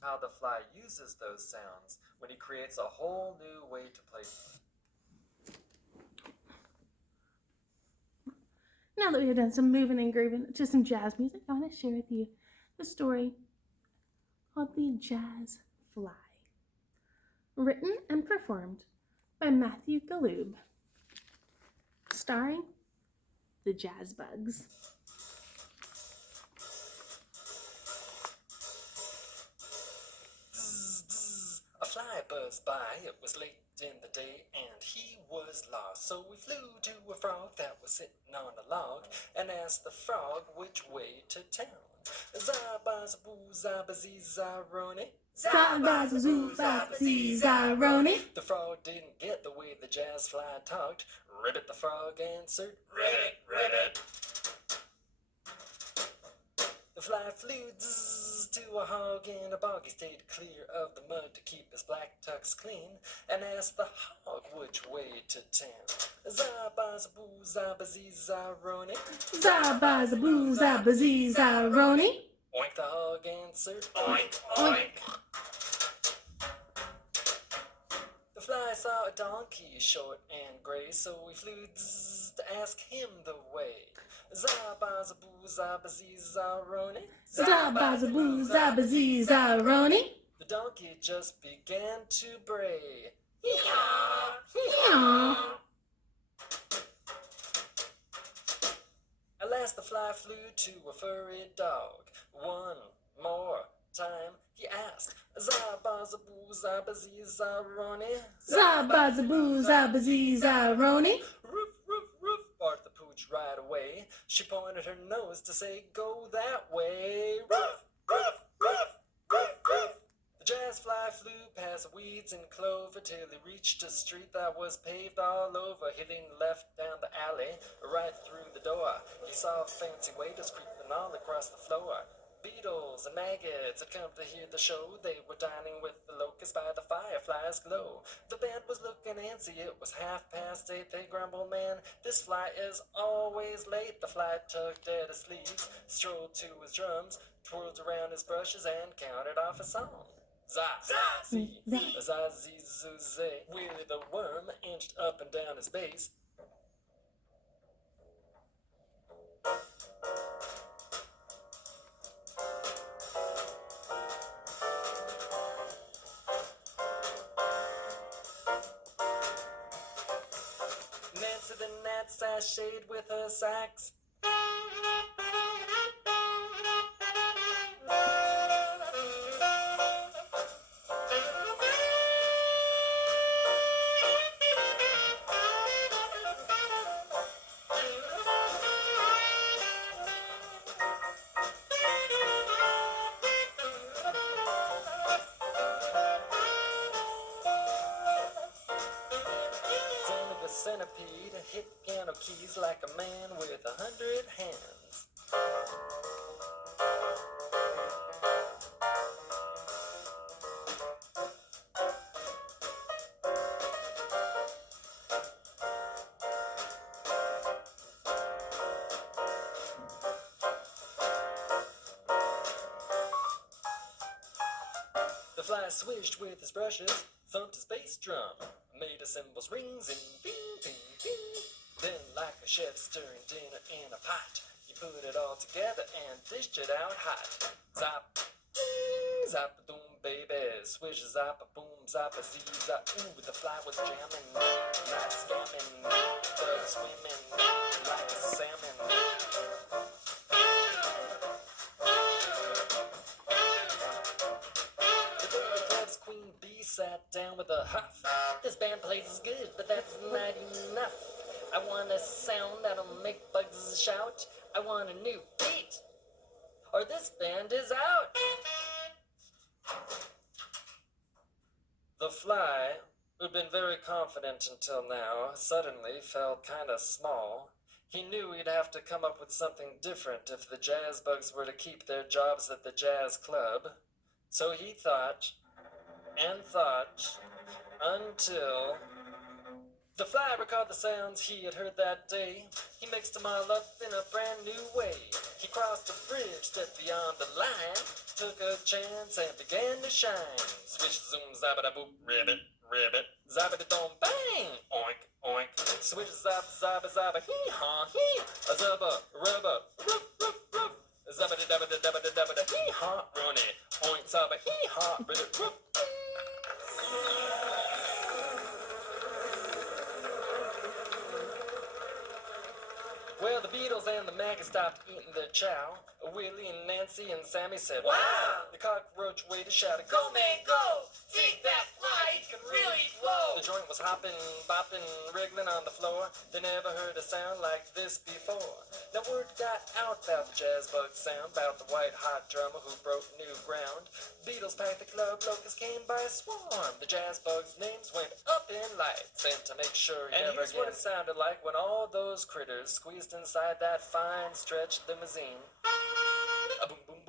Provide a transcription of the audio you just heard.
how the fly uses those sounds when he creates a whole new way to play. Now that we have done some moving and grooving to some jazz music, I want to share with you the story called The Jazz Fly, written and performed by Matthew Galoob, starring the Jazz Bugs. A fly buzzed by, it was late in the day, and he was lost. So we flew to a frog that was sitting on a log, and asked the frog which way to town. Zabazaboo, zabazee, zaroni. Zabazoo, zabazee, zaroni. The frog didn't get the way the jazz fly talked. Ribbit the frog answered, ribbit, ribbit. The fly flew zzz to a hog in a bog. He stayed clear of the mud to keep his black tux clean, and asked the hog which way to town. Zabazaboo, zabazee, zaroni. Zabazaboo, zabazee, zaroni. Oink, the hog answered, oink, oink. The fly saw a donkey, short and gray, so he flew zzz to ask him the way. Zabazaboo, zabazee, zaroni. Zabazaboo, zabazee, zaroni. The donkey just began to bray. Meow. At last the fly flew to a furry dog. One more time he asked, Zabazaboo, zabazee, zaroni. Zabazaboo, zabazee, zaroni. Roof, roof, roof, barked the pooch right away. She pointed her nose to say, go that way. Roof, roof, roof, roof, roof. The jazz fly flew past weeds and clover till he reached a street that was paved all over. He leaned left down the alley, right through the door. He saw fancy waiters creeping all across the floor. Beetles and maggots had come to hear the show. They were dining with the locusts by the firefly's glow. The band was looking antsy, it was 8:30. They grumbled, man, this fly is always late. The fly tugged at his sleeves, strolled to his drums, twirled around his brushes, and counted off a song. Za-zee, za-zee-zoo-zee. Willie the worm inched up and down his base. Nancy the gnat sashayed with her sax. Sammy the centipede hit piano keys like a man with 100 hands. The fly swished with his brushes, thumped his bass drum, made his cymbals rings and bing, bing, bing. Then, like a chef stirring dinner in a pot, he put it all together and dished it out hot. Zop, ding, zop, doom, baby, swish, zop, boom, zop, zee, zop. Ooh, the fly was jamming, not scamming, but swimming like a salmon. The club's queen bee sat down with a huff. This band plays good, but that's not enough. I want a sound that'll make bugs shout. I want a new beat, or this band is out. The fly, who'd been very confident until now, suddenly felt kinda small. He knew he'd have to come up with something different if the jazz bugs were to keep their jobs at the jazz club. So he thought and thought until The fly recalled the sounds he had heard that day. He mixed them all up in a brand new way. He crossed the bridge, stepped beyond the line, took a chance and began to shine. Swish, zoom, zabba boop, ribbit, ribbit, zabba dom bang, oink, oink. Swish, zap, zabba, zabba, hee haw, hee, a zabba, rubba, roof, roof, roof. Zabba dabba dabba dabba da hee haw, runny, oink, zabba, hee haw, ribbit, roof. Well, the Beatles and the Maggots stopped eating their chow. Willie and Nancy and Sammy said, "Wow!" The cockroach waiter shouted, "Go, man, go! Take that fly, it can really blow!" The joint was hopping, bopping, wriggling on the floor. They never heard a sound like this before. Now word got out about the jazz bug sound, about the white-hot drummer who broke new ground. Beatles packed the club, locusts came by a swarm. The jazz bugs' names went up in lights, and to make sure he never here's what it sounded like when all those critters squeezed inside that fine stretch limousine. A boom boom